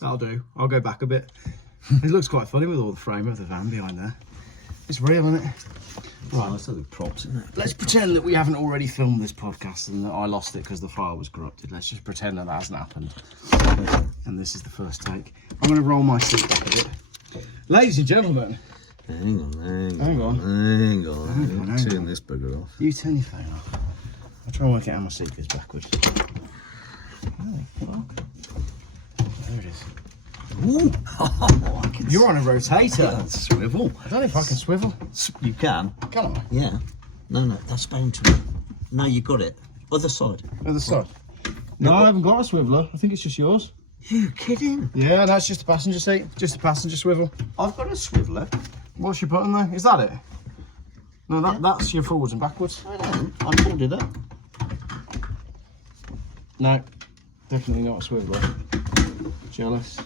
That'll do. I'll go back a bit. It looks quite funny with all the frame of the van behind there. It's real, isn't it? Right, that's the props, isn't it? Let's pretend that we haven't already filmed this podcast and that I lost it because the file was corrupted. Let's just pretend that hasn't happened. And this is the first take. I'm going to roll my seat back a bit. Ladies and gentlemen. Hang on. Turn this bugger off. You turn your phone off. I'll try and work out how my seat goes backwards. Oh, there it is. Ooh. You're on a rotator. Swivel. I don't know if I can swivel. You can. Can I? Yeah. No, that's bound to be. No, you got it. Other side. Other side. No, I haven't got a swiveler. I think it's just yours. You kidding? Yeah, that's just a passenger seat. Just a passenger swivel. I've got a swiveler. What's your button there? Is that it? No, that's your forwards and backwards. I pulled it up. No, definitely not a swiveler. Jealous.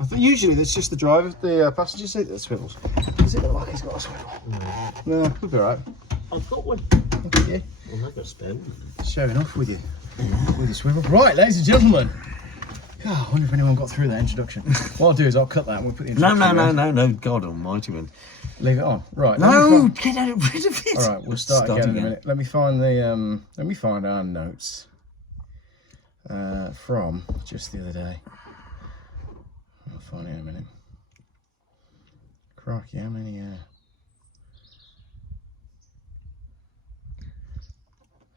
I think usually it's just the driver, the passenger seat that swivels. Does it look like he's got a swivel? No, we'll be alright. I've got one. Look at you. Well, I've got a spare one. Showing off with you. With your swivel. Right, ladies and gentlemen. God, I wonder if anyone got through that introduction. What I'll do is I'll cut that and we'll put the introduction No, God almighty, man. Leave it on. Right. No, get rid of it. Alright, we'll start again in a minute. Let me find the let me find our notes. From just the other day. I'll find it in a minute. Crikey, how many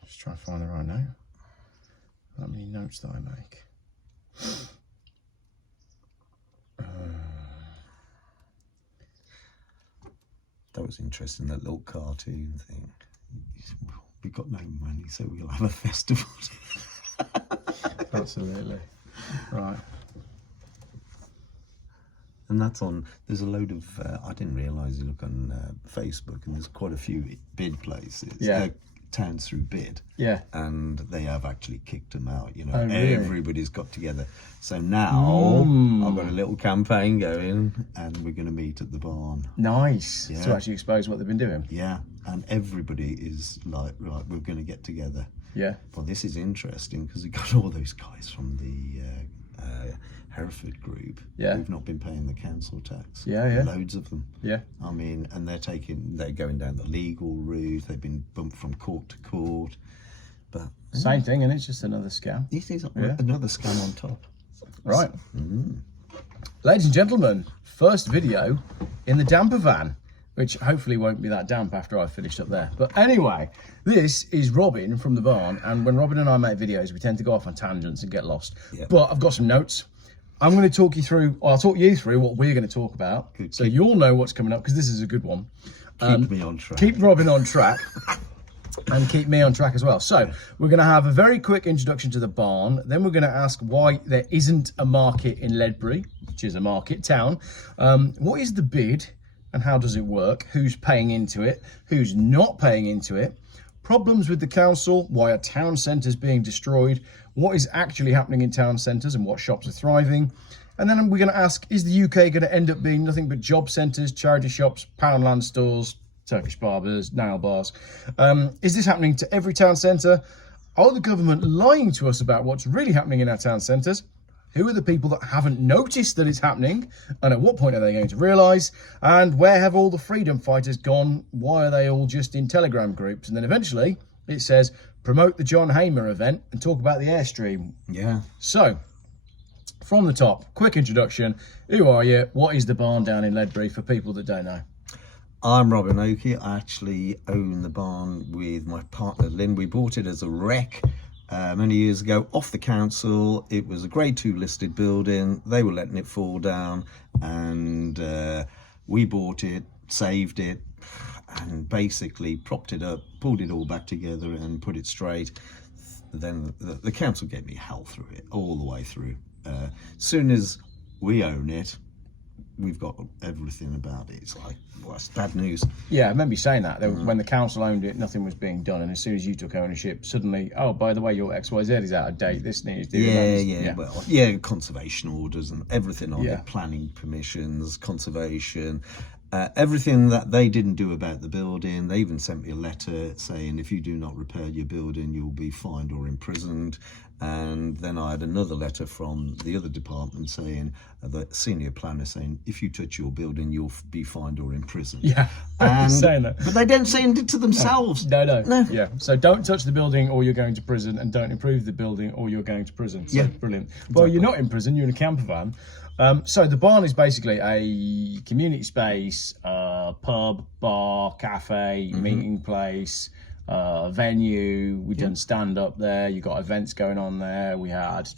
just try to find the right note. How many notes that I make? That was interesting, that little cartoon thing. We've got no money, so we'll have a festival. Absolutely. Right. And that's on, there's a load of, I didn't realise, you look on Facebook and there's quite a few bid places. Yeah. Towns through bid. Yeah. And they have actually kicked them out, you know. Oh, really? Everybody's got together. So now I've got a little campaign going and we're going to meet at the barn. Nice. Yeah. To actually expose what they've been doing. Yeah. And everybody is like, right, we're going to get together. Yeah. Well, this is interesting because we got all those guys from the Hereford group who've not been paying the council tax. Yeah. Loads of them. Yeah. I mean, and they're going down the legal route. They've been bumped from court to court. But Same thing, and it's just another scam. this is another scam on top. Right. Ladies and gentlemen, first video in the damper van, which hopefully won't be that damp after I've finished up there. But anyway, this is Robin from the barn, and when Robin and I make videos, we tend to go off on tangents and get lost. Yep. But I've got some notes. I'm going to talk you through, or I'll talk you through what we're going to talk about. Good. So you'll know what's coming up, because this is a good one. Keep me on track. Keep Robin on track. And keep me on track as well. So we're going to have a very quick introduction to the barn. Then we're going to ask why there isn't a market in Ledbury, which is a market town. What is the bid and how does it work? Who's paying into it? Who's not paying into it? Problems with the council, why are town centres being destroyed? What is actually happening in town centres and what shops are thriving? And then we're going to ask, is the UK going to end up being nothing but job centres, charity shops, Poundland stores, Turkish barbers, nail bars? Is this happening to every town centre? Are the government lying to us about what's really happening in our town centres? Who are the people that haven't noticed that it's happening? And at what point are they going to realise? And where have all the freedom fighters gone? Why are they all just in Telegram groups? And then eventually it says, promote the John Hamer event and talk about the Airstream. Yeah. So, from the top, quick introduction. Who are you? What is the barn down in Ledbury for people that don't know? I'm Robin Oakey. I actually own the barn with my partner Lynn. We bought it as a wreck many years ago off the council. It was a grade 2 listed building. They were letting it fall down, and we bought it, saved it, and basically propped it up, pulled it all back together and put it straight. Then the council gave me hell through it all the way through. Soon as we own it, we've got everything about it. It's like, well, that's bad news. Yeah, I remember you saying that. When the council owned it, nothing was being done. And as soon as you took ownership, suddenly, oh, by the way, your XYZ is out of date. This needs doing. Conservation orders and everything on it, planning permissions, conservation, everything that they didn't do about the building. They even sent me a letter saying if you do not repair your building, you'll be fined or imprisoned. And then I had another letter from the other department saying, the senior planner saying, if you touch your building, you'll be fined or imprisoned. Yeah, And, saying that. but they don't send it to themselves. No. Yeah. So don't touch the building or you're going to prison, and don't improve the building or you're going to prison. So, Yeah. Brilliant. Well, you're not in prison, you're in a camper van. So the barn is basically a community space, pub, bar, cafe, meeting place, venue. We've done stand up there. You got events going on there. We had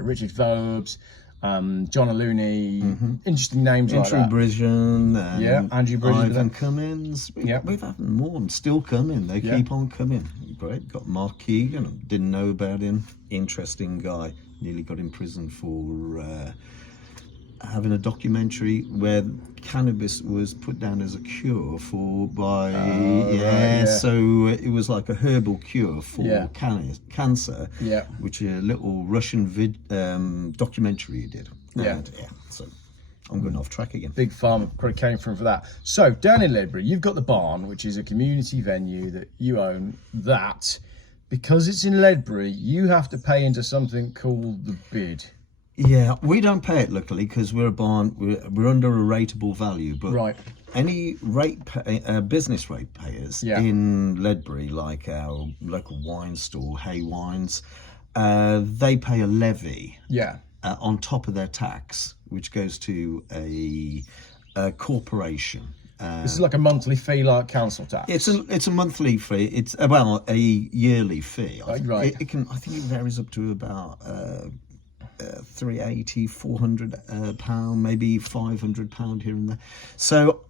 Richard Vobes, John O'Looney, interesting names Andrew like that. Bridgen, Andrew Bridgen. Ivan Cummins. We've had more and still coming. They keep on coming. Great. Got Mark Keegan. Didn't know about him. Interesting guy. Nearly got in prison for having a documentary where cannabis was put down as a cure so it was like a herbal cure for cancer, which a little Russian documentary he did. So I'm going off track again. Big Pharma came from for that. So down in Ledbury, you've got the barn, which is a community venue that you own. That, because it's in Ledbury, you have to pay into something called the bid. Yeah, we don't pay it luckily because we're a barn. We're under a rateable value, but any business rate payers in Ledbury, like our local wine store, Hay Wines, they pay a levy on top of their tax, which goes to a corporation. This is like a monthly fee, like council tax. It's a monthly fee. It's a yearly fee. Right. It can. I think it varies up to about. 380, 400 pound, maybe 500 pound here and there. So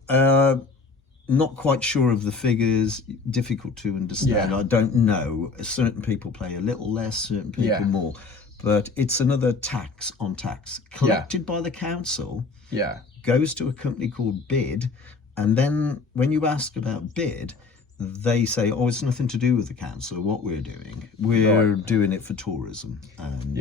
not quite sure of the figures, difficult to understand. I don't know. Certain people pay a little less, certain people more, but it's another tax on tax collected by the council, goes to a company called Bid, and then when you ask about Bid, they say, oh, it's nothing to do with the council, what we're doing. We're doing it for tourism. And,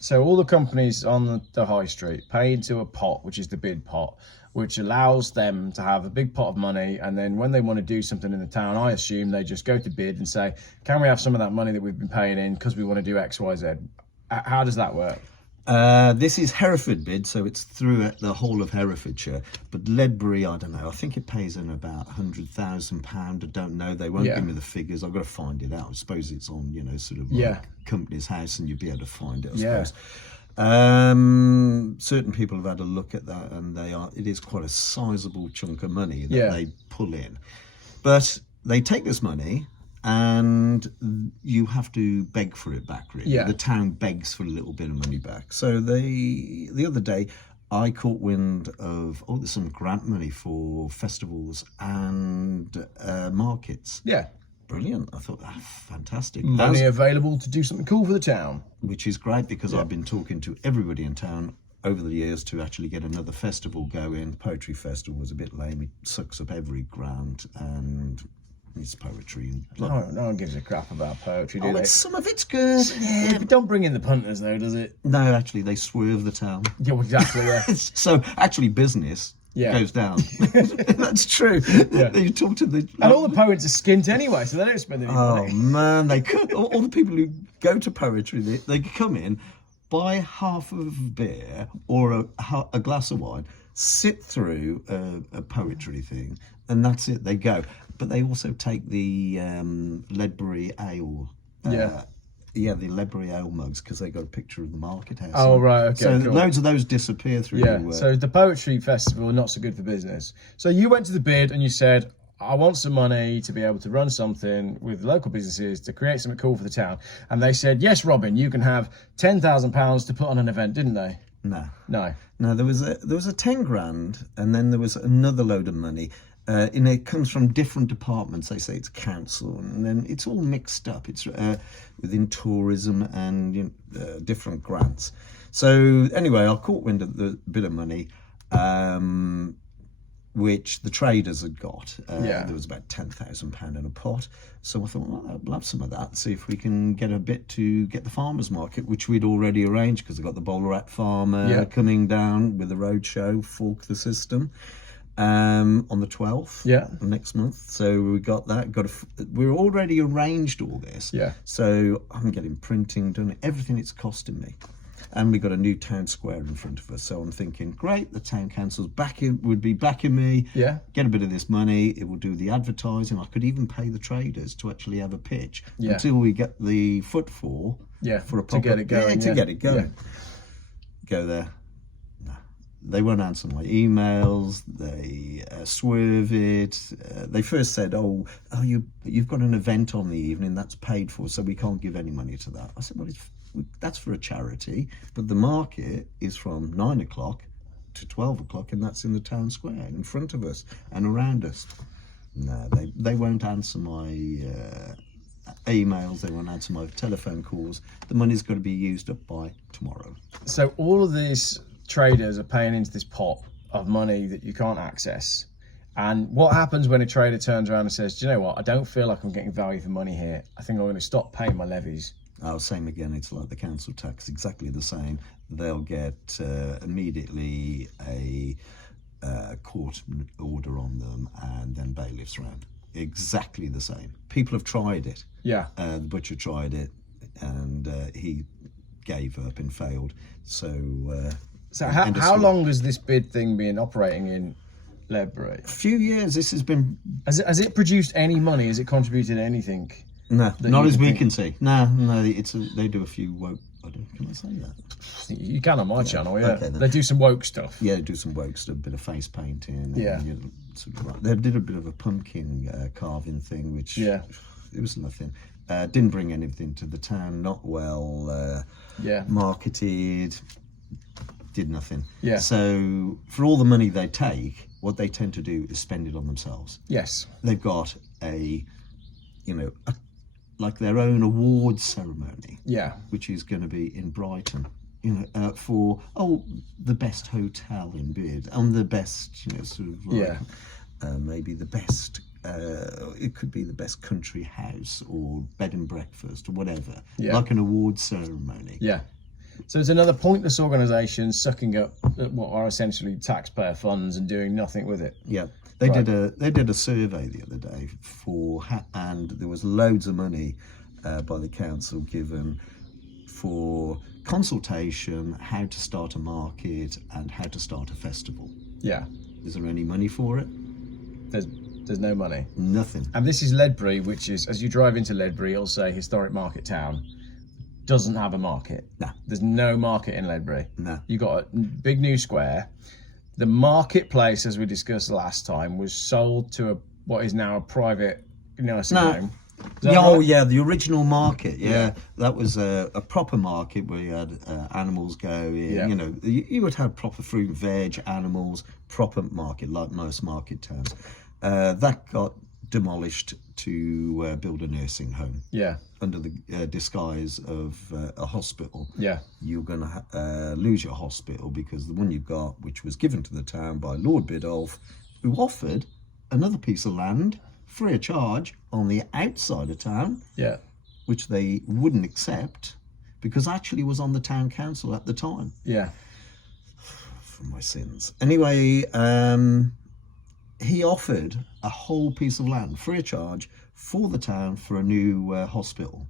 So all the companies on the high street pay into a pot, which is the bid pot, which allows them to have a big pot of money. And then when they want to do something in the town, I assume they just go to bid and say, can we have some of that money that we've been paying in because we want to do X, Y, Z? How does that work? This is Hereford bid, so it's through the whole of Herefordshire. But Ledbury, I don't know. I think it pays in about £100,000. I don't know. They won't give me the figures. I've got to find it out. I suppose it's on, sort of like Company's House, and you'd be able to find it, I suppose. Certain people have had a look at that, and it is quite a sizable chunk of money that they pull in. But they take this money, and you have to beg for it back, really. The town begs for a little bit of money back. So the other day I caught wind of, there's some grant money for festivals and markets. Brilliant. I thought, fantastic. Money available to do something cool for the town. Which is great, because I've been talking to everybody in town over the years to actually get another festival going. Poetry Festival was a bit lame. It sucks up every grant, and it's poetry. No one gives a crap about poetry, do they? Some of it's good. Yeah, but don't bring in the punters, though, does it? No, actually, they swerve the town. Yeah, well, exactly, So, actually, business goes down. That's true. You talk to the... And all the poets are skint anyway, so they don't spend any money. Oh, man, they could. All the people who go to poetry, they come in, buy half of beer or a glass of wine, sit through a poetry thing, and that's it. They go. But they also take the Ledbury ale. The Ledbury ale mugs, because they got a picture of the market house. Oh, right, okay. So cool. loads of those disappear through. So the poetry festival, not so good for business. So you went to the bid and you said, I want some money to be able to run something with local businesses to create something cool for the town. And they said, yes, Robin, you can have £10,000 to put on an event, didn't they? No. No, there was a 10 grand, and then there was another load of money. And it comes from different departments. They say it's council, and then it's all mixed up. It's within tourism and different grants. So anyway, I caught wind of the bit of money, which the traders had got. There was about £10,000 in a pot. So I thought, well, I'll have some of that, see if we can get a bit to get the farmers market, which we'd already arranged, because I got the Bowler Rat farmer coming down with a roadshow, fork the system. On the 12th, Yeah. next month. So we got that. We're already arranged all this. Yeah. So I'm getting printing done, everything it's costing me, and we got a new town square in front of us. So I'm thinking, great, the town council's would be backing me. Yeah. Get a bit of this money. It will do the advertising. I could even pay the traders to actually have a pitch until we get the footfall. Yeah. For a proper, to get it going. to get it going. Yeah. Go there. They won't answer my emails. They swerve it. They first said, "Oh, you've got an event on the evening that's paid for, so we can't give any money to that." I said, "Well, that's for a charity, but the market is from 9 o'clock to 12 o'clock, and that's in the town square in front of us and around us." No, they won't answer my emails. They won't answer my telephone calls. The money's got to be used up by tomorrow. So all of these traders are paying into this pot of money that you can't access. And what happens when a trader turns around and says, do you know what, I don't feel like I'm getting value for money here. I think I'm going to stop paying my levies. Oh, same again. It's like the council tax, exactly the same. They'll get immediately a court order on them, and then bailiffs round. Exactly the same. People have tried it. Yeah. The butcher tried it, and he gave up and failed. So how long has this bid thing been operating in Ledbury? A few years. This has been. Has it produced any money? Has it contributed anything? No, not as we can see. No. They do a few woke. Can I say that? You can on my channel, yeah. Okay, they do some woke stuff. Yeah, they do some woke stuff, a bit of face painting. Yeah. They did a bit of a pumpkin carving thing, which it was nothing. Didn't bring anything to the town. Not well. Marketed. Did nothing. Yeah. So for all the money they take, what they tend to do is spend it on themselves. Yes. They've got like their own awards ceremony. Yeah. Which is going to be in Brighton. For the best hotel in bid, and the best, sort of like, maybe the best. It could be the best country house or bed and breakfast or whatever. Yeah. Like an awards ceremony. Yeah. So it's another pointless organisation sucking up what are essentially taxpayer funds and doing nothing with it. Yeah, they did a survey the other day and there was loads of money by the council given for consultation, how to start a market and how to start a festival. Yeah. Is there any money for it? There's no money. Nothing. And this is Ledbury, which is, as you drive into Ledbury, it'll say historic market town. Doesn't have a market. No. There's no market in Ledbury. No. You got a big new square. The marketplace, as we discussed last time, was sold to what is now a private nursing home. Yeah, the original market. Yeah. That was a proper market where you had animals go in. Yeah. You would have proper fruit, veg, animals, proper market like most market towns. That got demolished to build a nursing home. Yeah. Under the disguise of a hospital. Yeah. You're going to lose your hospital because the one you've got, which was given to the town by Lord Biddulph, who offered another piece of land free of charge on the outside of town. Yeah. Which they wouldn't accept because actually was on the town council at the time. Yeah. For my sins. Anyway, he offered a whole piece of land free of charge for the town for a new hospital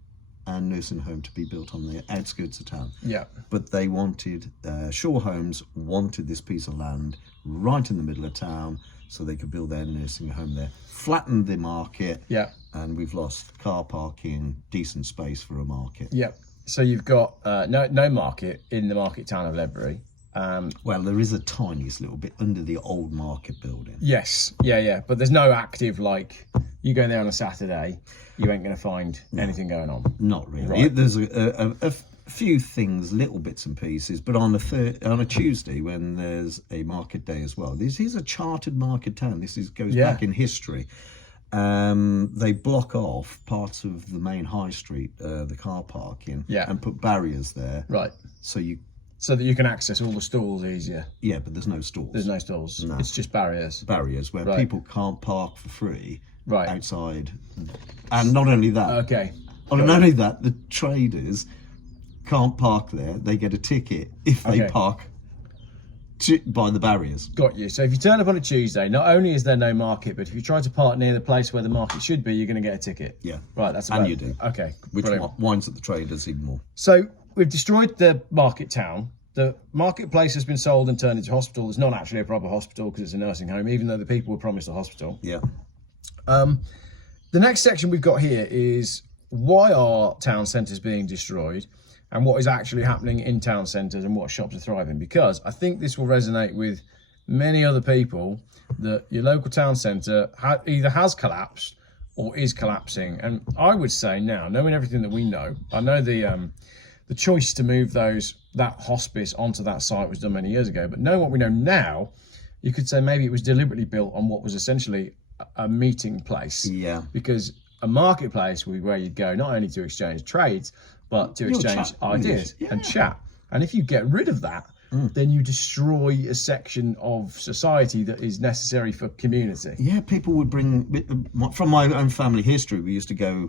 and nursing home to be built on the outskirts of town. Yeah. But they wanted, Shaw Homes wanted this piece of land right in the middle of town so they could build their nursing home there. Flattened the market. Yeah. And we've lost car parking, decent space for a market. Yeah. So you've got no market in the market town of Ledbury. Well, there is a tiniest little bit under the old market building. Yes, yeah, but there's no active, like, you go there on a Saturday, you ain't going to find anything going on. Not really. Right. There's a few things, little bits and pieces, but on a Tuesday when there's a market day as well. This is a chartered market town. Goes back in history. They block off parts of the main high street, the car parking, and put barriers there. Right. So that you can access all the stalls easier. Yeah, but there's no stalls. There's no stalls. No. It's just barriers. Barriers where people can't park for free outside. And not only that. Okay. Not only that, the traders can't park there. They get a ticket if they park by the barriers. Got you. So if you turn up on a Tuesday, not only is there no market, but if you try to park near the place where the market should be, you're going to get a ticket. Yeah. Right, that's about And you do. Okay. Which brilliant. winds up the traders even more. So we've destroyed the market town. The marketplace has been sold and turned into a hospital. It's not actually a proper hospital because it's a nursing home, even though the people were promised a hospital. Yeah. The next section we've got here is why are town centres being destroyed and what is actually happening in town centres and what shops are thriving. Because I think this will resonate with many other people that your local town centre either has collapsed or is collapsing. And I would say now, knowing everything that we know, I know the choice to move that hospice onto that site was done many years ago, but knowing what we know now, you could say maybe it was deliberately built on what was essentially a meeting place. Yeah. Because a marketplace would be where you'd go not only to exchange trades, but to exchange ideas and chat. And if you get rid of that, then you destroy a section of society that is necessary for community. Yeah, people would bring, from my own family history, we used to go,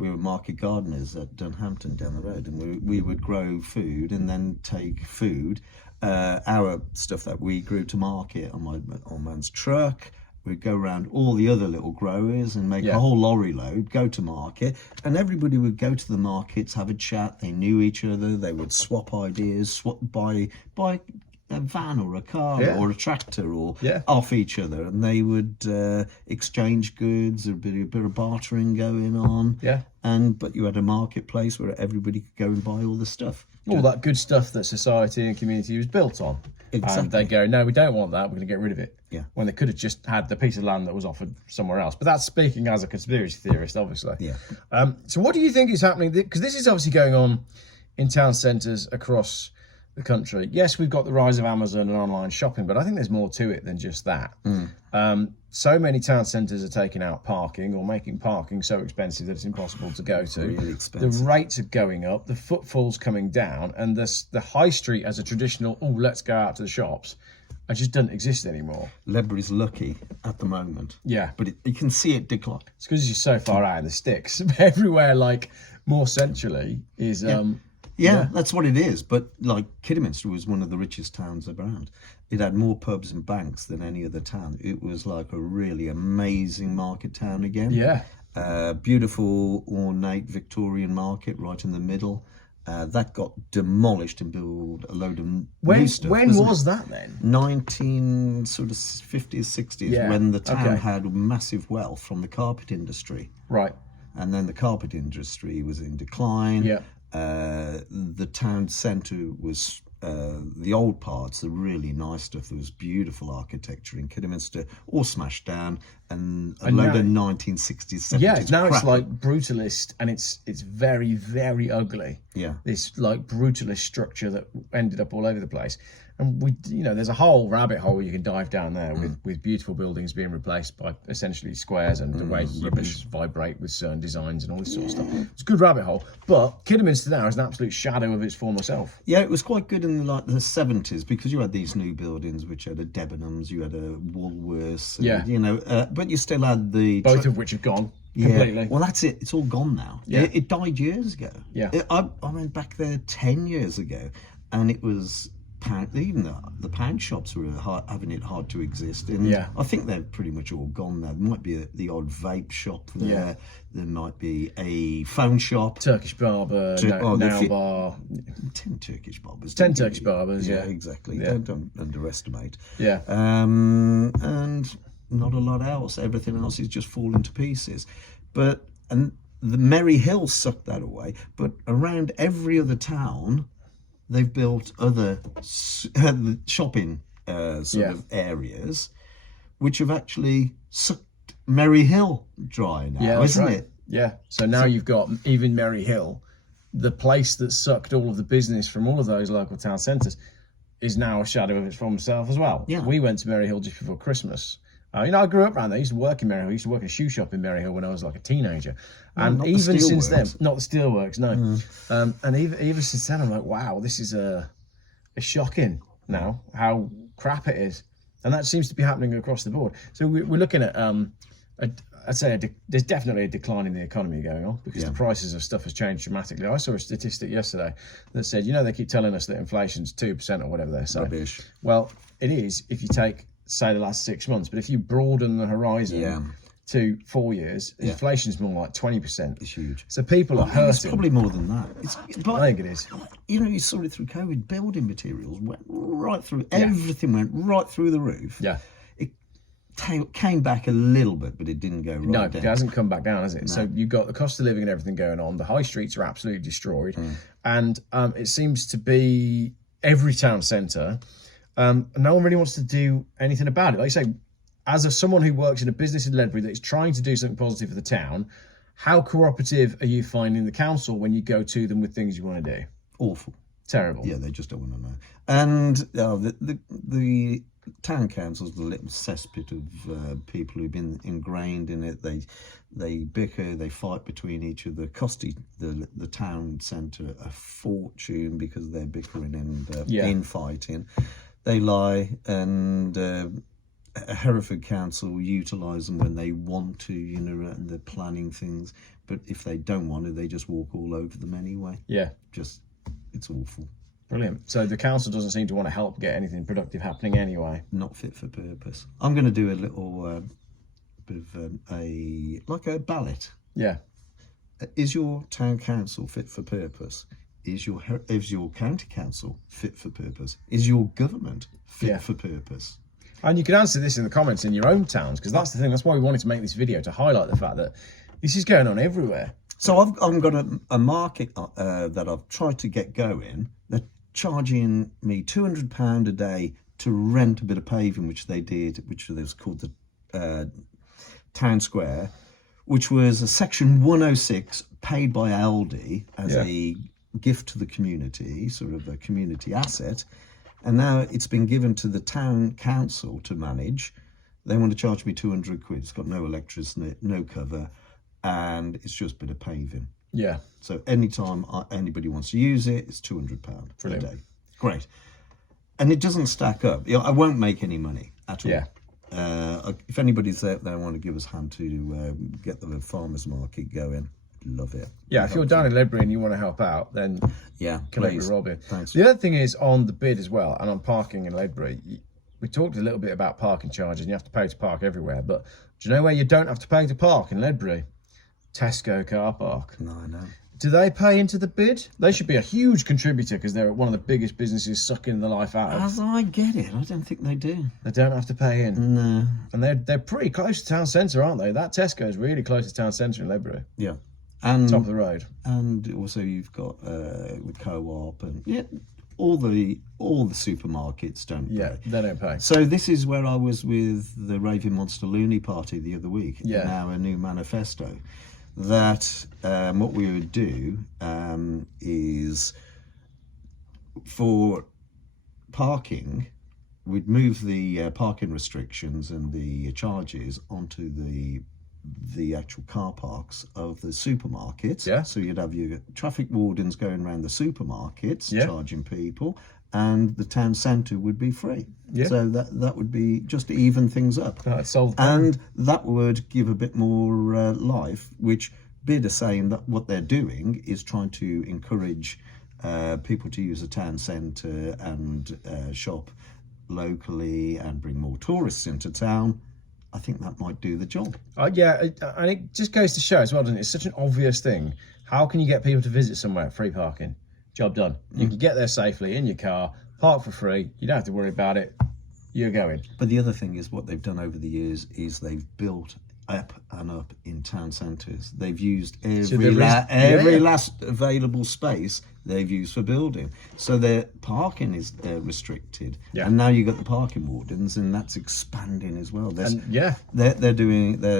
we were market gardeners at Dunhampton down the road, and we would grow food and then take food, our stuff that we grew to market on my old man's truck. We'd go around all the other little growers and make a whole lorry load, go to market, and everybody would go to the markets, have a chat. They knew each other. They would swap ideas, buy a van or a car or a tractor or off each other, and they would exchange goods. There'd be a bit of bartering going on. Yeah. But you had a marketplace where everybody could go and buy all the stuff. All that good stuff that society and community was built on. Exactly. And they go, no, we don't want that. We're going to get rid of it. Yeah. When they could have just had the piece of land that was offered somewhere else. But that's speaking as a conspiracy theorist, obviously. Yeah. So what do you think is happening? Because this is obviously going on in town centres across the country. Yes, we've got the rise of Amazon and online shopping, but I think there's more to it than just that. So many town centres are taking out parking or making parking so expensive that it's impossible to go to. Really expensive. The rates are going up, the footfall's coming down, and the high street as a traditional, let's go out to the shops, it just doesn't exist anymore. Ledbury's lucky at the moment. Yeah. But you can see it decline. It's because you're so far out in the sticks. Everywhere, like, more centrally is... Yeah, that's what it is. But like Kidderminster was one of the richest towns around. It had more pubs and banks than any other town. It was like a really amazing market town again. Yeah. Beautiful, ornate Victorian market right in the middle. That got demolished and built a load of new stuff. When was that then? 1950s, 60s, when the town had massive wealth from the carpet industry. Right. And then the carpet industry was in decline. Yeah. The town centre was the old parts, the really nice stuff. There was beautiful architecture in Kidderminster, all smashed down, and a load of 1960s, 70s. Yeah, now crap. it's like brutalist, and it's very, very ugly. Yeah. This like brutalist structure that ended up all over the place. And there's a whole rabbit hole you can dive down there with beautiful buildings being replaced by essentially squares and the way ribbons vibrate with certain designs and all this sort of stuff. It's a good rabbit hole, but Kidderminster now is an absolute shadow of its former self. Yeah, it was quite good in the 70s because you had these new buildings which had a Debenhams, you had a Woolworths, and, but you still had the... Both of which have gone completely. Well, that's it. It's all gone now. Yeah. It died years ago. Yeah. I went back there 10 years ago, and it was... even the pound shops were having it hard to exist, and I think they're pretty much all gone now. There might be the odd vape shop there. There might be a phone shop, Turkish barber, nail bar. 10 Turkish barbers. 10 Turkish barbers. Yeah, exactly. Yeah. Don't underestimate. Yeah. And not a lot else. Everything else is just falling to pieces. And the Merry Hill sucked that away. But around every other town, they've built other shopping of areas, which have actually sucked Merry Hill dry now, isn't it? Yeah. So now you've got even Merry Hill, the place that sucked all of the business from all of those local town centres, is now a shadow of its former self as well. Yeah. We went to Merry Hill just before Christmas. I grew up around there. I used to work in Merry Hill. I used to work at a shoe shop in Merry Hill when I was like a teenager. And even since then, not the steelworks, no. And even since then, I'm like, wow, this is a shocking now how crap it is. And that seems to be happening across the board. So we're looking at I'd say there's definitely a decline in the economy going on because the prices of stuff has changed dramatically. I saw a statistic yesterday that said, they keep telling us that inflation's 2% or whatever they're saying. Rubbish. Well, it is if you take, say, the last 6 months, but if you broaden the horizon to 4 years, inflation's more like 20%. It's huge. So people are hurting. It's probably more than that. I think it is. You saw it through COVID. Building materials went right through. Everything went right through the roof. Yeah. Came back a little bit, but it didn't go right down. No, it hasn't come back down, has it? No. So you've got the cost of living and everything going on. The high streets are absolutely destroyed. And it seems to be every town centre, no one really wants to do anything about it. Like you say, as someone who works in a business in Ledbury that is trying to do something positive for the town, how cooperative are you finding the council when you go to them with things you want to do? Awful. Terrible. Yeah, they just don't want to know. And the town council's a little cesspit of people who've been ingrained in it. They bicker, they fight between each other, costing the town centre a fortune because they're bickering and infighting. They lie, and Hereford Council utilise them when they want to, and they're planning things. But if they don't want to, they just walk all over them anyway. Yeah. It's awful. Brilliant. So the council doesn't seem to want to help get anything productive happening anyway. Not fit for purpose. I'm going to do a little bit of a ballot. Yeah. Is your town council fit for purpose? Is your county council fit for purpose? Is your government fit for purpose? And you can answer this in the comments in your own towns, because that's the thing. That's why we wanted to make this video, to highlight the fact that this is going on everywhere. So I've got a market that I've tried to get going. They're charging me £200 a day to rent a bit of paving, which they did, which was called the Town Square, which was a section 106 paid by Aldi as a gift to the community, sort of a community asset. And now it's been given to the town council to manage. They want to charge me 200 quid. It's got no electricity, no cover, and it's just a bit of paving. Yeah. So anytime anybody wants to use it, it's £200 a day. Great. And it doesn't stack up. I won't make any money at all. Yeah. If anybody's out there and want to give us a hand to get the farmers market going, love it. Yeah, if you're down in Leadbury and you want to help out, then connect with Robin. Thanks. The other thing is on the bid as well, and on parking in Leadbury, we talked a little bit about parking charges, and you have to pay to park everywhere. But do you know where you don't have to pay to park in Leadbury? Tesco car park. No, I know. Do they pay into the bid? They should be a huge contributor because they're one of the biggest businesses sucking the life out of. As I get it, I don't think they do. They don't have to pay in. No. And they're pretty close to town centre, aren't they? That Tesco is really close to town centre in Leadbury. Yeah. And top of the road. And also you've got with Co-op and all the supermarkets don't pay. Yeah, they don't pay. So this is where I was with the Raving Monster Looney Party the other week. Yeah. Now a new manifesto that what we would do is for parking, we'd move the parking restrictions and the charges onto the actual car parks of the supermarkets. Yeah. So you'd have your traffic wardens going around the supermarkets charging people, and the town centre would be free. Yeah. So that would be just to even things up. And that would give a bit more life, which BID are saying that what they're doing is trying to encourage people to use the town centre and shop locally and bring more tourists into town. I think that might do the job. Yeah, and it just goes to show as well, doesn't it? It's such an obvious thing. How can you get people to visit somewhere? Free parking. Job done. You can get there safely in your car, park for free. You don't have to worry about it. You're going. But the other thing is what they've done over the years is they've built up and up in town centres. They've used every last available space they've used for building. So their parking is restricted. Yeah. And now you've got the parking wardens, and that's expanding as well. They're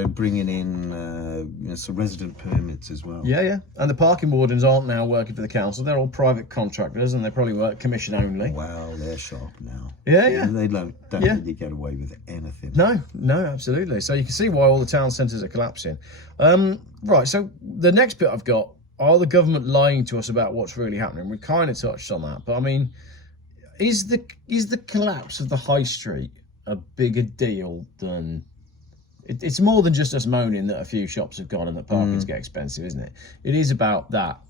bringing in some resident permits as well. Yeah. And the parking wardens aren't now working for the council. They're all private contractors, and they probably work commission only. Wow, they're sharp now. Yeah. They don't really get away with anything. No, absolutely. So you can see why all the town centres are collapsing. Right, so the next bit I've got, are the government lying to us about what's really happening? We kind of touched on that, but I mean, is the collapse of the high street a bigger deal than It's more than just us moaning that a few shops have gone and that parkings get expensive, isn't it? It is about that.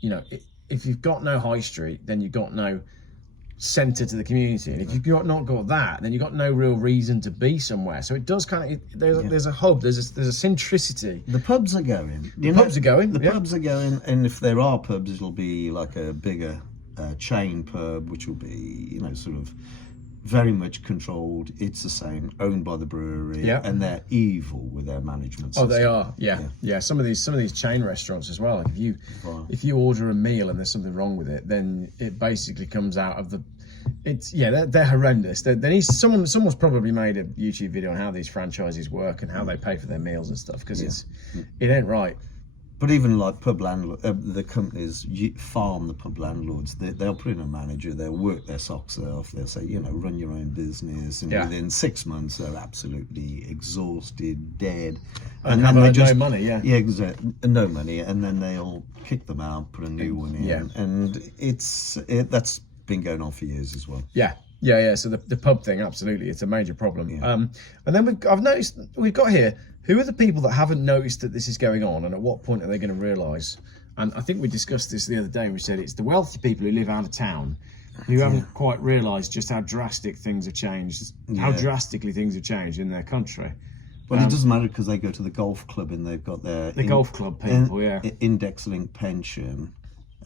You know, if you've got no high street, then you've got no centre to the community, and if you've not got that, then you've got no real reason to be somewhere. So it does kind of there's a hub, there's a centricity. The pubs are going. The pubs are going. The pubs are going, and if there are pubs, it'll be like a bigger chain pub, which will be, you know, sort of very much controlled. It's the same, owned by the brewery, and they're evil with their management system. Oh, they are. Yeah. Some of these chain restaurants as well. Like if you order a meal and there's something wrong with it, then it basically comes out of the. They're horrendous. Someone's probably made a YouTube video on how these franchises work and how they pay for their meals and stuff, because it ain't right. But even like pub landlords, the companies farm the pub landlords. They'll put in a manager. They'll work their socks off. They'll say, you know, run your own business, and within 6 months they're absolutely exhausted, dead, and then they just no money. Yeah, exactly, no money, and then they'll kick them out, put a new one in, and that's been going on for years as well. Yeah. So the pub thing, absolutely, it's a major problem. And then I've noticed we've got here. Who are the people that haven't noticed that this is going on, and at what point are they going to realise? And I think we discussed this the other day. We said it's the wealthy people who live out of town who haven't quite realised just how drastic things have changed, how drastically things have changed in their country. Well, it doesn't matter because they go to the golf club and they've got their golf club people, index-linked pension,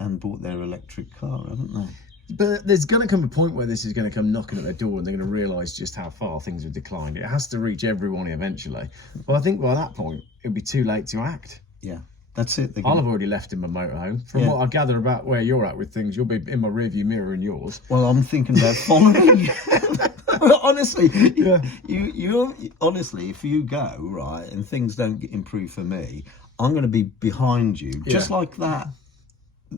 and bought their electric car, haven't they? But there's going to come a point where this is going to come knocking at their door, and they're going to realise just how far things have declined. It has to reach everyone eventually. But I think by that point, it'll be too late to act. Yeah, that's it. I'll have already left in my motorhome. From what I gather about where you're at with things, you'll be in my rearview mirror in yours. Well, I'm thinking about following. Honestly, you honestly, if you go, right, and things don't improve for me, I'm going to be behind you, just like that.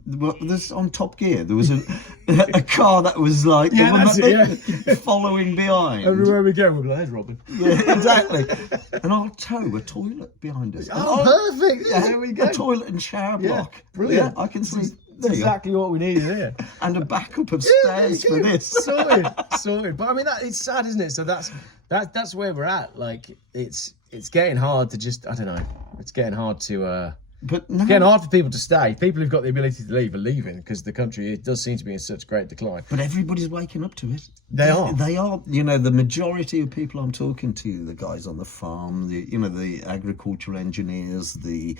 Well, this on Top Gear, there was a car that was like following behind. Everywhere we go, we'll be like, "There's Robin." Yeah, exactly. And I'll tow a toilet behind us. Oh, perfect! Yeah, there we go. A toilet and shower block. Brilliant. Yeah, I can see. That's exactly what we need here. And a backup of stairs for this. Sorted. But I mean, it's sad, isn't it? So that's where we're at. Like, it's getting hard to just, I don't know. It's getting hard to. It's getting hard for people to stay. People who've got the ability to leave are leaving because the country does seem to be in such great decline. But everybody's waking up to it. They are. They are. You know, the majority of people I'm talking to, the guys on the farm, the agricultural engineers, the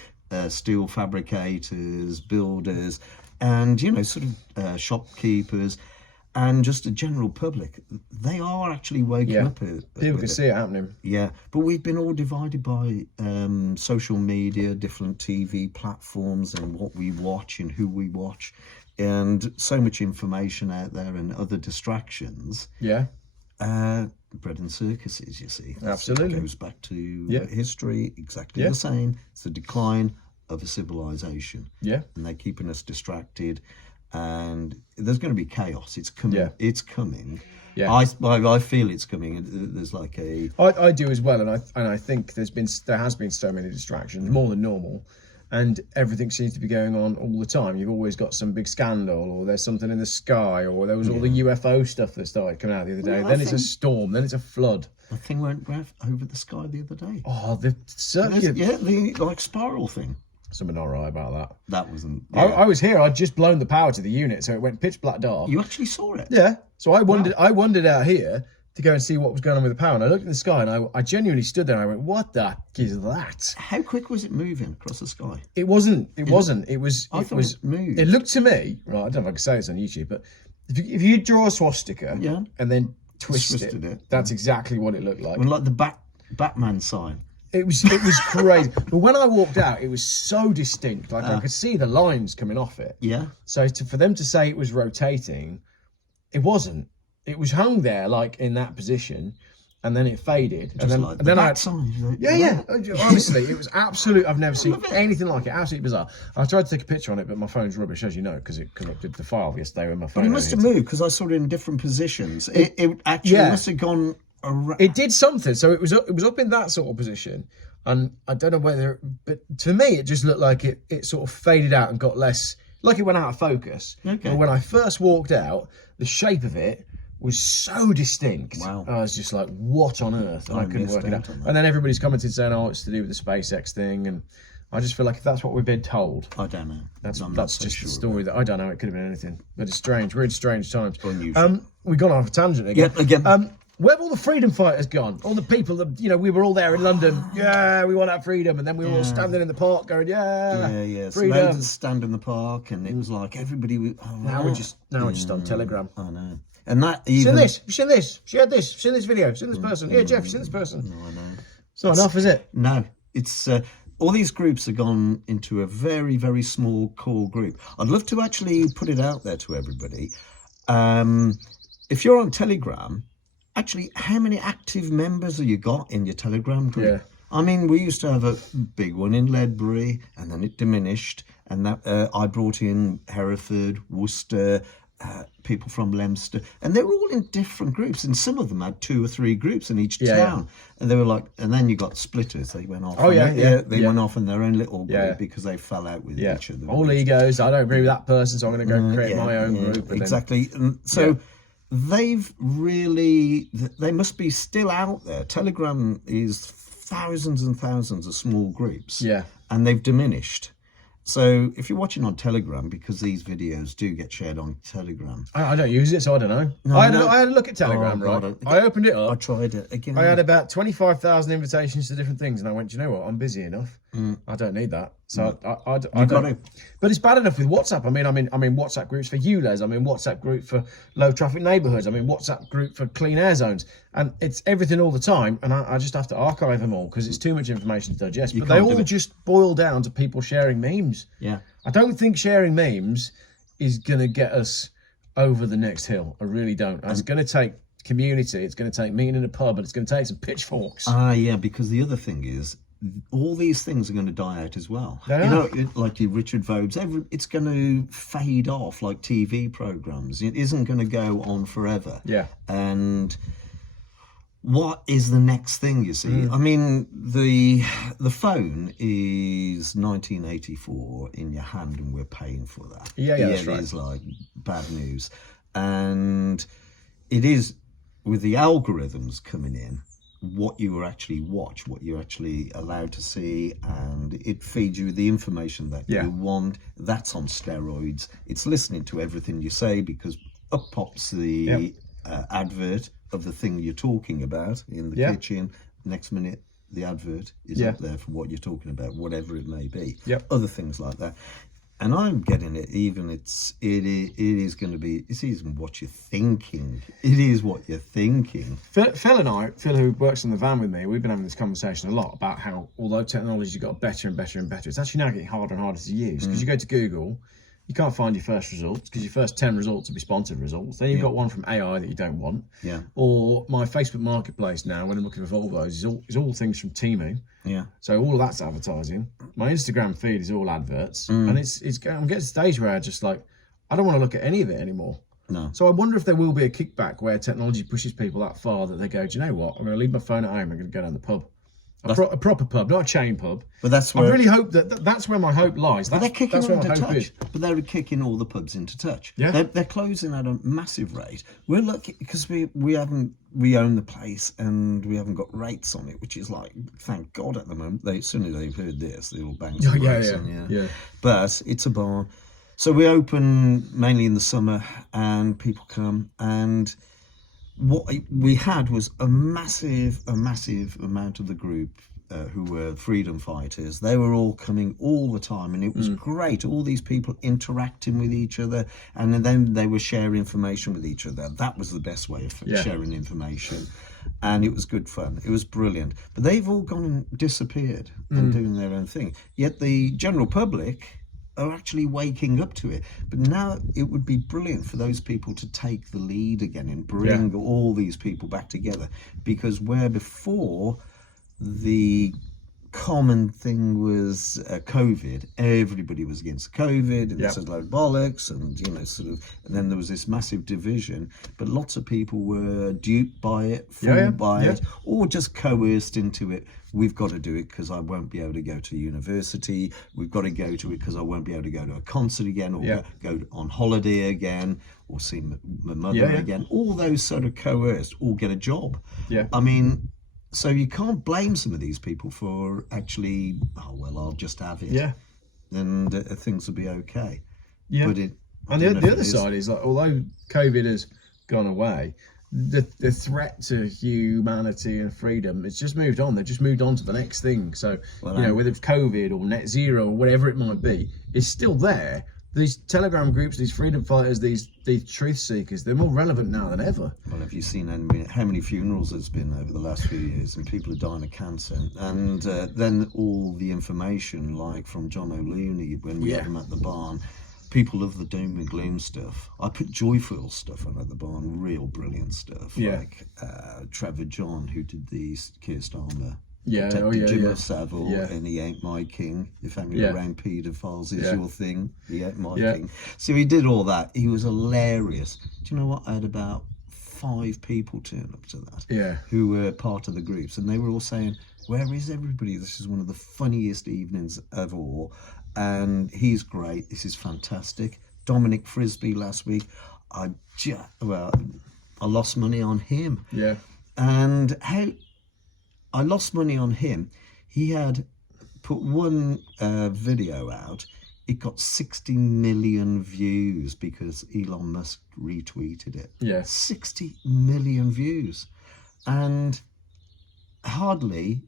steel fabricators, builders, and sort of shopkeepers, and just a general public, they are actually waking up. People can see it happening. Yeah, but we've been all divided by social media, different TV platforms, and what we watch and who we watch, and so much information out there and other distractions. Yeah. Bread and circuses, you see. Absolutely. It goes back to history, exactly the same. It's the decline of a civilization. Yeah. And they're keeping us distracted. And there's going to be chaos. It's coming. Yeah. It's coming. Yeah. I feel it's coming. There's like I do as well, and I think there has been so many distractions, more than normal, and everything seems to be going on all the time. You've always got some big scandal, or there's something in the sky, or there was all the UFO stuff that started coming out the other day. Then it's a storm. Then it's a flood. The thing went over the sky the other day. Oh, the circuit. The like spiral thing. Something not right about that. That wasn't. Yeah. I was here. I'd just blown the power to the unit, so it went pitch black dark. You actually saw it? Yeah. So I wandered out here to go and see what was going on with the power, and I looked in the sky, and I genuinely stood there and I went, "What the is that?" How quick was it moving across the sky? It wasn't. It wasn't. It was. I thought it moved. It looked to me, right? I don't know if I can say this on YouTube, but if you draw a swastika, and then twist it, that's exactly what it looked like. Well, like the Batman sign. It was crazy. But when I walked out, it was so distinct. Like I could see the lines coming off it. Yeah. So for them to say it was rotating, it wasn't. It was hung there like in that position, and then it faded. Just and then I sign. Yeah. Honestly, it was absolute. I've never seen anything like it. Absolutely bizarre. I tried to take a picture on it, but my phone's rubbish, as you know, because it corrupted the file yesterday with my phone. But it must have moved because I saw it in different positions. It actually must have gone. It did something, so it was up in that sort of position, and I don't know whether, but to me it just looked like it sort of faded out and got less, like it went out of focus. Okay. But when I first walked out, the shape of it was so distinct. Wow. I was just like, what on earth? And I couldn't missed work it out out. on that. And then everybody's commented saying, oh, it's to do with the SpaceX thing. And I just feel like if that's what we've been told, I don't know. that's I'm not so just sure the story that I don't know. It could have been anything. But it's strange. We're in strange times. Unusual. We got off a tangent again. Yeah, again. Where have all the freedom fighters gone? All the people that, you know, we were all there in London. Yeah, we want our freedom. And then we were all standing in the park going, Yeah. So freedom. loads of stand in the park, and it was like everybody. Now we're just on Telegram. I know. And that Seen even. this? Seen this? Shared this? Seen this video? Seen this person? Yeah, Jeff, seen this person? No, I know. It's not enough, is it? No, it's all these groups have gone into a very, very small core group. I'd love to actually put it out there to everybody. If you're on Telegram, actually, how many active members have you got in your Telegram group? Yeah. I mean, we used to have a big one in Ledbury, and then it diminished. And that I brought in Hereford, Worcester, people from Leicester, and they were all in different groups. And some of them had 2 or 3 groups in each town. And they were like, and then you got splitters. They went off. Oh, They went off in their own little group because they fell out with each other. All egos. I don't agree with that person, so I'm going to go create my own group. And exactly. And so they've really, they must be still out there. Telegram is thousands and thousands of small groups. Yeah. And they've diminished. So if you're watching on Telegram, because these videos do get shared on Telegram. I don't use it, so I don't know. I had a look at Telegram, right? I opened it up. I tried it again. I had about 25,000 invitations to different things, and I went, you know what? I'm busy enough. I don't need that. So I got it. But it's bad enough with WhatsApp. I'm in WhatsApp groups for ULEZ. I'm in WhatsApp group for low traffic neighbourhoods. I'm in WhatsApp group for clean air zones. And it's everything all the time. And I just have to archive them all because it's too much information to digest. But they all just boil down to people sharing memes. Yeah. I don't think sharing memes is going to get us over the next hill. I really don't. It's going to take community. It's going to take meeting in a pub, and it's going to take some pitchforks. Yeah, because the other thing is, all these things are going to die out as well. They you are. know, like your Richard Vobes, it's going to fade off like TV programs. It isn't going to go on forever. Yeah. And what is the next thing, you see? I mean, the phone is 1984 in your hand, and we're paying for that. Yeah, that's right. It is like bad news. And it is, with the algorithms coming in, what you actually watch, what you're actually allowed to see, and it feeds you the information that you want. That's on steroids. It's listening to everything you say, because up pops the advert of the thing you're talking about in the kitchen. Next minute, the advert is up there for what you're talking about, whatever it may be. Other things like that. And I'm getting it. Even it is going to be. It's even what you're thinking. It is what you're thinking. Phil and I, who works in the van with me, we've been having this conversation a lot about how, although technology's got better and better and better, it's actually now getting harder and harder to use. Because you go to Google, you can't find your first results, because your first 10 results will be sponsored results. Then you've got one from AI that you don't want. Yeah. Or my Facebook Marketplace now, when I'm looking for Volvos, is all things from Temu. Yeah. So all of that's advertising. My Instagram feed is all adverts, and I'm getting to a stage where I just like, I don't want to look at any of it anymore. No. So I wonder if there will be a kickback where technology pushes people that far that they go, do you know what? I'm going to leave my phone at home. I'm going to go down the pub. A proper pub, not a chain pub. But that's where I really hope that's where my hope lies. They're kicking that's where into my hope touch. is. But they're kicking all the pubs into touch. Yeah. They're closing at a massive rate. We're lucky because we own the place, and we haven't got rates on it, which is like, thank God at the moment. As soon as they've heard this, they will bang some rates on. Yeah. But it's a barn. So we open mainly in the summer, and people come, and what we had was a massive amount of the group who were freedom fighters. They were all coming all the time, and it was great. All these people interacting with each other, and then they were sharing information with each other. That was the best way of sharing information, and it was good fun. It was brilliant. But they've all gone and disappeared and doing their own thing. Yet the general public are actually waking up to it. But now it would be brilliant for those people to take the lead again and bring all these people back together, because where before the common thing was COVID. Everybody was against COVID, and it's a load of bollocks, and and then there was this massive division. But lots of people were duped by it, fooled by it, or just coerced into it. We've got to do it because I won't be able to go to university. We've got to go to it because I won't be able to go to a concert again, or go on holiday again, or see my mother again. All those sort of coerced, or get a job. I mean, so you can't blame some of these people for actually, oh, well, I'll just have it. And things will be okay. But the other side is, like, although COVID has gone away, the threat to humanity and freedom, it's just moved on. They've just moved on to the next thing. So, whether it's COVID or net zero or whatever it might be, it's still there. These Telegram groups, these freedom fighters, these truth seekers, they're more relevant now than ever. Well, have you seen how many funerals there's been over the last few years, and people are dying of cancer? And then all the information, like from John O'Looney when we had him at the barn, people love the doom and gloom stuff. I put joyful stuff on at the barn, real brilliant stuff, like Trevor John, who did the Keir Starmer. Jim Savile, and He Ain't My King. If hanging around paedophiles is your thing, He Ain't My King. So he did all that. He was hilarious. Do you know what? I had about 5 people turn up to that who were part of the groups, and they were all saying, where is everybody? This is one of the funniest evenings of all, and he's great. This is fantastic. Dominic Frisby last week, I lost money on him. And how I lost money on him. He had put one video out. It got 60 million views because Elon Musk retweeted it. 60 million views. And hardly,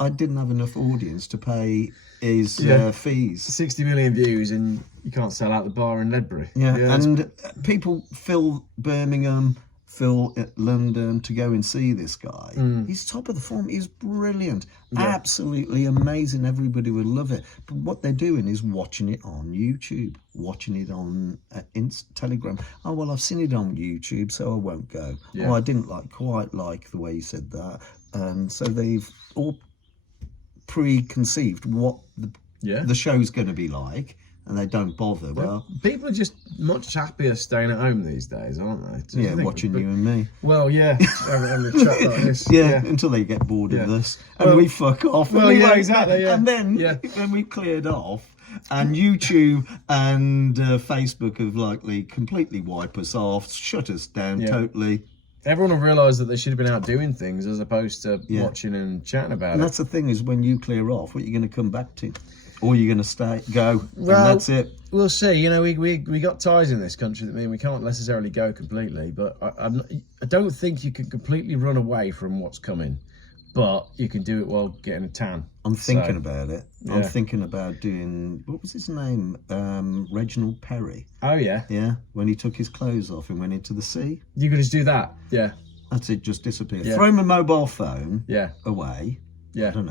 I didn't have enough audience to pay his fees. 60 million views, and you can't sell out the bar in Ledbury. And people fill Birmingham, fill London to go and see this guy. He's top of the form. He's brilliant, absolutely amazing. Everybody would love it. But what they're doing is watching it on YouTube, watching it on Telegram. Oh, well, I've seen it on YouTube, so I won't go. Oh, I didn't quite like the way you said that. And so they've all preconceived what the show's going to be like, and they don't bother. Well, people are just much happier staying at home these days, aren't they? Watching you and me. Well, having a chat like this. Until they get bored of us, and we fuck off. Well, exactly. And then when we cleared off, and YouTube and Facebook have likely completely wiped us off, shut us down totally. Everyone will realise that they should have been out doing things as opposed to watching and chatting about it. And that's the thing, is when you clear off, what are you going to come back to? Or you're going to go, well, and that's it. We'll see. We got ties in this country that mean we can't necessarily go completely. But I don't think you can completely run away from what's coming. But you can do it while getting a tan. I'm thinking about it. I'm thinking about doing, what was his name? Reginald Perry. Oh, yeah. Yeah, when he took his clothes off and went into the sea. You could just do that, That's it, just disappear. Throw my mobile phone away. I don't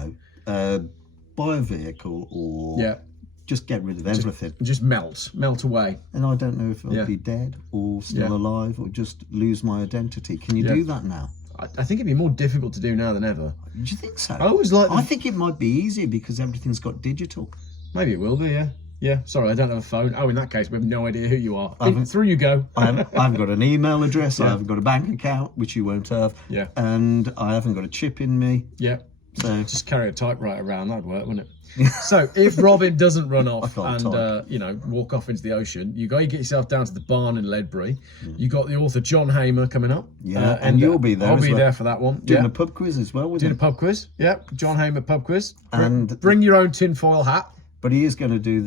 know. Buy a vehicle, or just get rid of everything. Just melt away. And I don't know if I'll be dead or still alive, or just lose my identity. Can you do that now? I think it'd be more difficult to do now than ever. Do you think so? I think it might be easier because everything's got digital. Maybe it will be, yeah. Sorry, I don't have a phone. Oh, in that case, we have no idea who you are. Through you go. I haven't got an email address. I haven't got a bank account, which you won't have. And I haven't got a chip in me. So just carry a typewriter around, that'd work, wouldn't it? So if Robin doesn't run off and walk off into the ocean, you got to get yourself down to the barn in Ledbury. You got the author John Hamer coming up. And you'll be there. I'll be there for that one. Doing a pub quiz as well. Doing a pub quiz. John Hamer pub quiz. And bring your own tinfoil hat. But he is going to do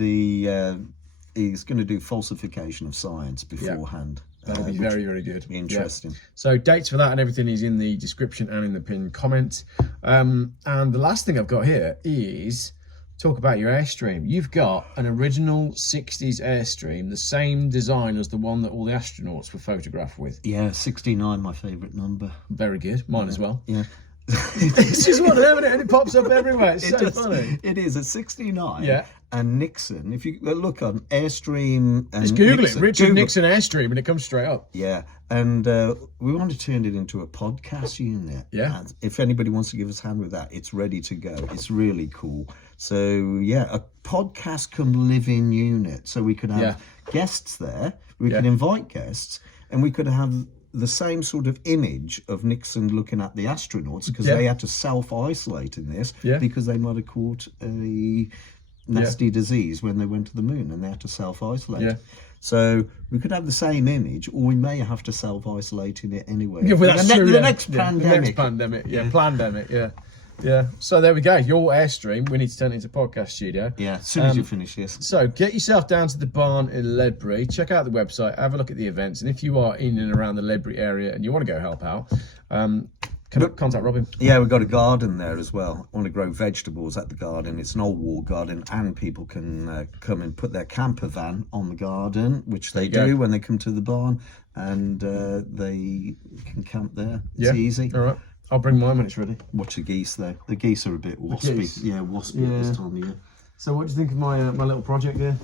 he's going to do falsification of science beforehand. That'll be very, very good. Interesting. So dates for that and everything is in the description and in the pinned comment. And the last thing I've got here is talk about your Airstream. You've got an original 60s Airstream, the same design as the one that all the astronauts were photographed with. 69, my favourite number. Very good. Mine as well. It's just one of them, and it pops up everywhere. It's so funny. It is at 69. Yeah. And Nixon, if you look on Airstream and Just Google Nixon, it, Richard Google. Nixon Airstream, and it comes straight up. Yeah, and we want to turn it into a podcast unit. Yeah. And if anybody wants to give us a hand with that, it's ready to go. It's really cool. So yeah, a podcast come live-in unit. So we could have guests there. We could invite guests, and we could have the same sort of image of Nixon looking at the astronauts, because they had to self-isolate in this because they might have caught a nasty disease when they went to the moon, and they had to self-isolate. Yeah. So we could have the same image, or we may have to self-isolate in it anyway. Yeah, well, that's true. The next pandemic. The next pandemic. Yeah, pandemic. Yeah. Yeah. So there we go. Your Airstream. We need to turn it into a podcast studio. Yeah, as soon as you finish this. So get yourself down to the barn in Ledbury. Check out the website. Have a look at the events. And if you are in and around the Ledbury area and you want to go help out, contact Robin. Yeah, we've got a garden there as well. I want to grow vegetables at the garden. It's an old wall garden, and people can come and put their camper van on the garden, which they do when they come to the barn, and they can camp there. It's easy. All right. I'll bring mine when it's ready. Watch the geese though. The geese are a bit waspy. Yeah, waspy at this time of year. So what do you think of my little project here?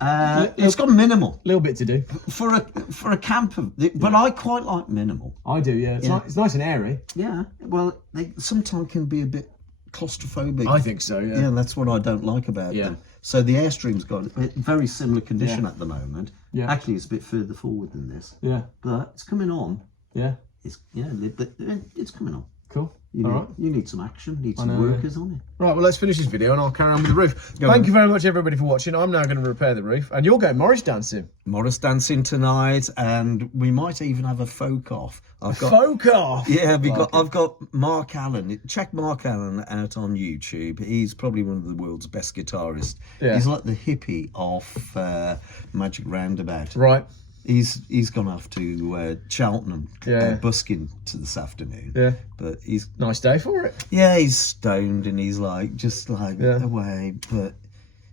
It's got minimal. Little bit to do. For a camper, but I quite like minimal. I do, yeah. It's nice and airy. Yeah, well, they sometimes can be a bit claustrophobic. I think so, yeah. Yeah, that's what I don't like about them. So the Airstream's got a very similar condition at the moment. Yeah. Actually, it's a bit further forward than this. Yeah. But it's coming on. Yeah. But it's coming on. Cool. You need some action, need some workers on it. Right, well, let's finish this video and I'll carry on with the roof. Thank you very much, everybody, for watching. I'm now going to repair the roof, and you're going Morris dancing. Morris dancing tonight, and we might even have a folk off. Folk off? Yeah, I've got Mark Allen. Check Mark Allen out on YouTube. He's probably one of the world's best guitarists. Yeah. He's like the hippie of Magic Roundabout. Right. He's gone off to Cheltenham, busking to this afternoon. Yeah, but he's nice day for it. Yeah, he's stoned and he's away, but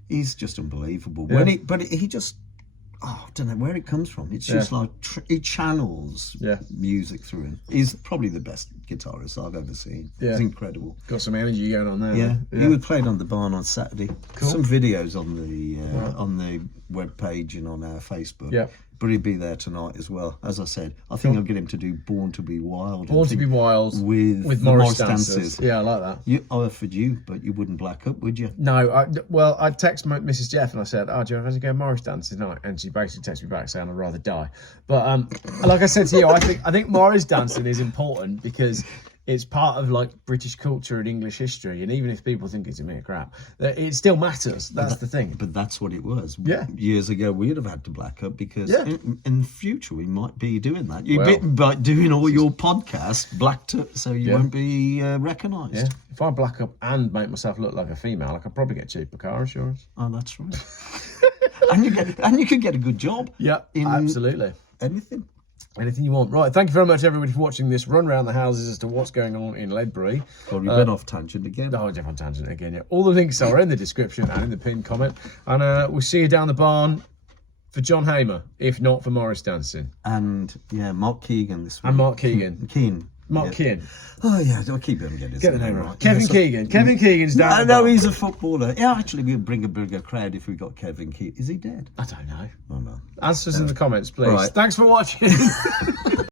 he's just unbelievable. Yeah. He just, I don't know where it comes from. It's just like he channels music through him. He's probably the best guitarist I've ever seen. Yeah. He's incredible. Got some energy going on there. Yeah, he was playing on the barn on Saturday. Cool. Some videos on the web page and on our Facebook. Yeah. But he'd be there tonight as well. As I said, I think I'll get him to do Born to be Wild. Born to be Wild with Morris dancers. Yeah, I like that. I offered you, but you wouldn't black up, would you? No. I texted Mrs. Jeff and I said, "Oh, do you want to go Morris dancing tonight?" And she basically texted me back saying, "I'd rather die." But like I said to you, I think Morris dancing is important because it's part of like British culture and English history, and even if people think it's a mere crap, it still matters. That's the thing. But that's what it was. Yeah. Years ago, we'd have had to black up because in the future we might be doing that. By doing all your podcasts blacked up, so you won't be recognised. Yeah. If I black up and make myself look like a female, I could probably get cheaper car insurance. Oh, that's right. and you could get a good job. Yeah, absolutely. Anything you want. Right, thank you very much, everybody, for watching this run around the houses as to what's going on in Ledbury. Well, you've been off tangent again. Oh, Jeff on tangent again, yeah. All the links are in the description and in the pinned comment. And we'll see you down the barn for John Hamer, if not for Morris dancing. And, Mark Keegan this week. And Mark Keegan. Mark Keane. Oh, yeah, I'll keep him getting his name right. Kevin Keegan. Kevin Keegan's down. I know he's a footballer. Yeah, actually, we'd bring a bigger crowd if we got Kevin Keegan. Is he dead? I don't know. Oh, no. Answers in the comments, please. Right. Thanks for watching.